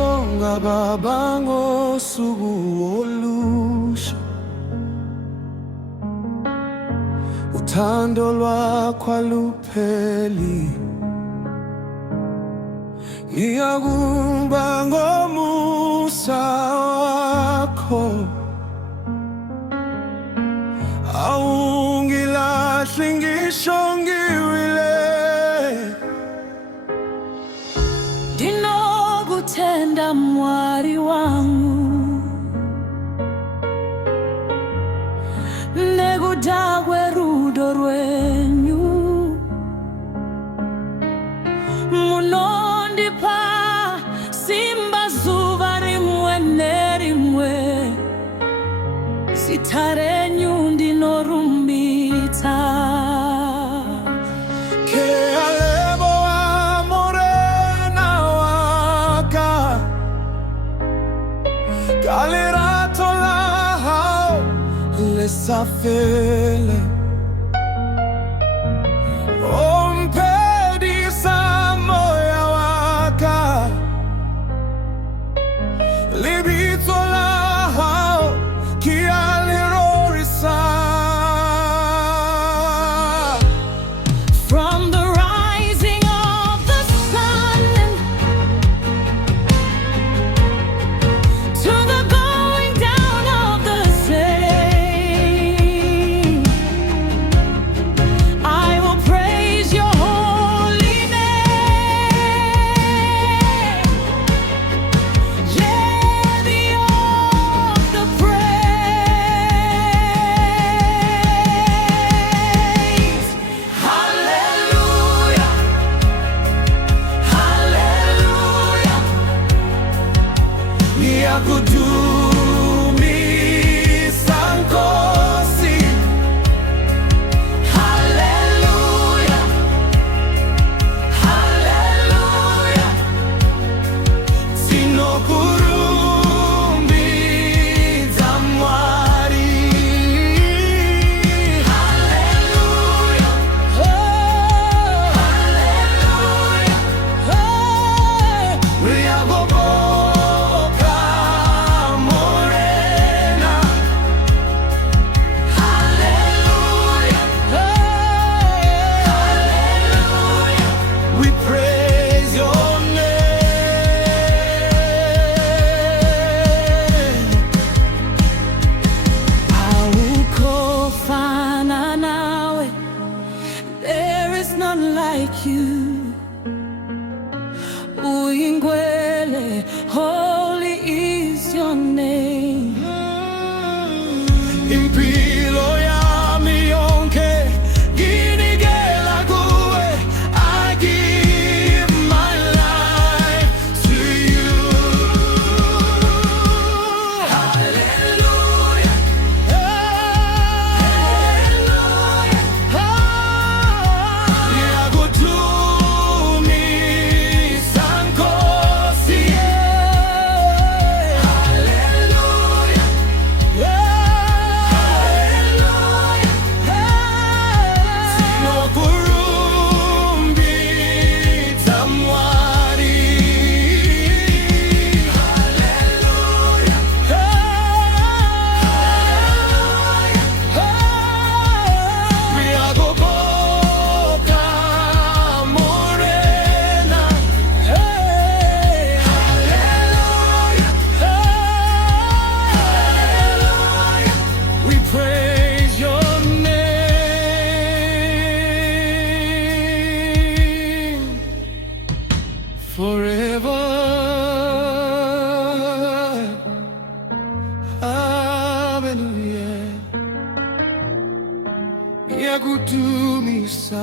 Ngiyabonga Baba ngosuku olusha, uthando lwakho alupheli. Ngiyakuba ngomusa wakho, awungilahli ngisho ngiwile. Ndinokuthanda mwari wangu, nekuda kwerudo rwenyu munondipa simba zuva rimwe nerimwe. Zita renyu ndinorumbidza. Galerato lao lesafele ompedisa moya waka libito lao kialirorisa. From the rising of the sun to the going down of the same, I will praise your holy name. Worthy of the praise. Hallelujah, hallelujah. Ngiyakudumisa Nkosi. Hallelujah, hallelujah. Sinokurumbidza mwari. Hallelujah, hallelujah. Uyagoboka morena. Hallelujah, hallelujah. We praise your name. Awukofana nawe, there is none like you. Uyingcwele, holy is your name. Impilo yami yonke nginikela kuwe. I give my life to you. Hallelujah, hallelujah. Ngiyakudumisa Nkosi. Hallelujah, Sinokurumbidza mwari. Uyagoboka morena. We praise your name forever. Hallelujah. Ngiyakudumisa.